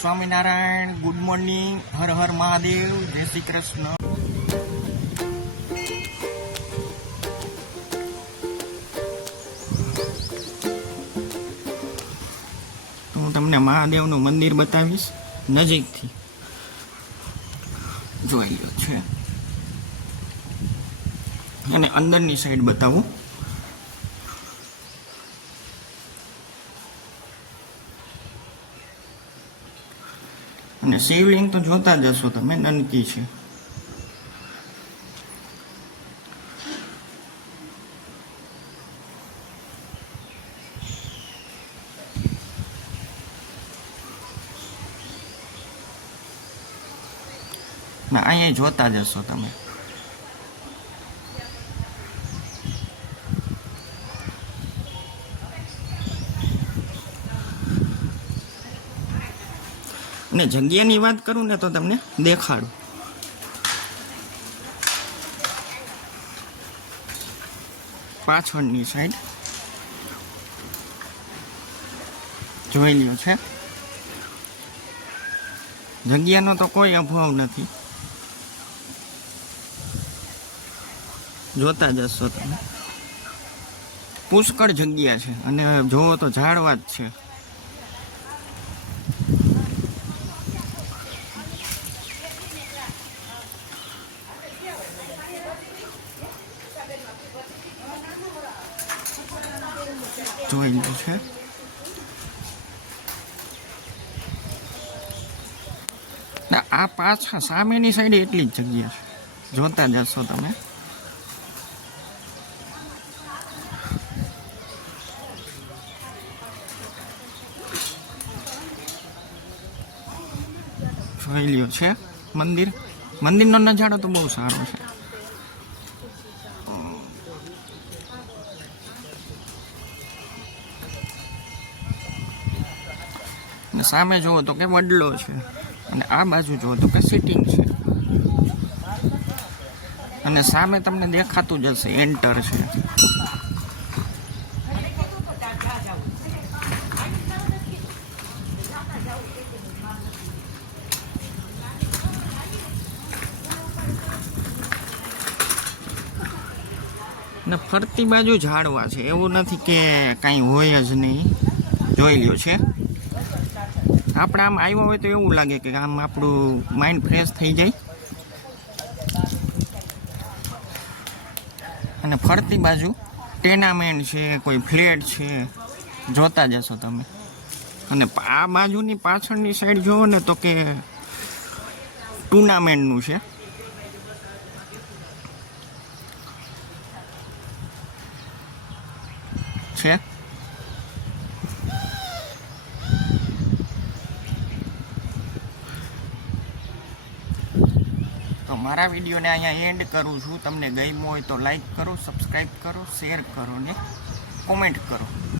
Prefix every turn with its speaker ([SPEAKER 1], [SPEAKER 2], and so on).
[SPEAKER 1] Swaminarayan good morning હર હર મહાદેવ, જય શ્રી કૃષ્ણ. હું તમને મહાદેવનું મંદિર બતાવીશ, નજીકથી. જોઈ લો છે. અને અંદરની સાઈડ બતાવું. અને શિવલિંગ તો જોતા જ હશો તમે નનકી છે. અહીંયા જોતા જશો તમે. અને જગ્યાની વાત કરું ને તો તમને દેખાડું. પાછળની સાઈડ જોઈ લ્યો છે. જગ્યાનો તો કોઈ અભાવ નથી. જોતા જશો તમે. પુષ્કળ જગ્યા છે અને જોવો તો ઝાડવા જ છે. જોઈ લો છે? આ પાછા સામેની સાઈડ એટલી જ જગ્યા છે. જોતા જશો તમે. જોઈ લ્યો છે મંદિર. મંદિરનો નજારો તો બહુ સારો છે. અને સામે જુઓ તો કે વડલો છે. અને આ બાજુ જુઓ તો કે સિટિંગ છે. અને સામે તમને દેખાતું જ હશે એન્ટર છે. ને ફરતી બાજુ ઝાડવા છે. એવું નથી કે કાંઈ હોય જ નહીં. જોઈ લ્યો છે. આપણે આમ આવ્યો હોય તો એવું લાગે કે આમ આપણું માઇન્ડ ફ્રેશ થઈ જાય. અને ફરતી બાજુ ટેનામેન્ટ છે, કોઈ ફ્લેટ છે, જોતા જશો તમે. અને આ બાજુની પાછળની સાઈડ જુઓ ને તો કે ટુર્નામેન્ટનું છે. છે? તો મારા વિડીયોને અહીંયા એન્ડ કરું છું. તમને ગમ્યું હોય તો લાઈક કરો સબસ્ક્રાઈબ કરો શેર કરો ને કોમેન્ટ કરો.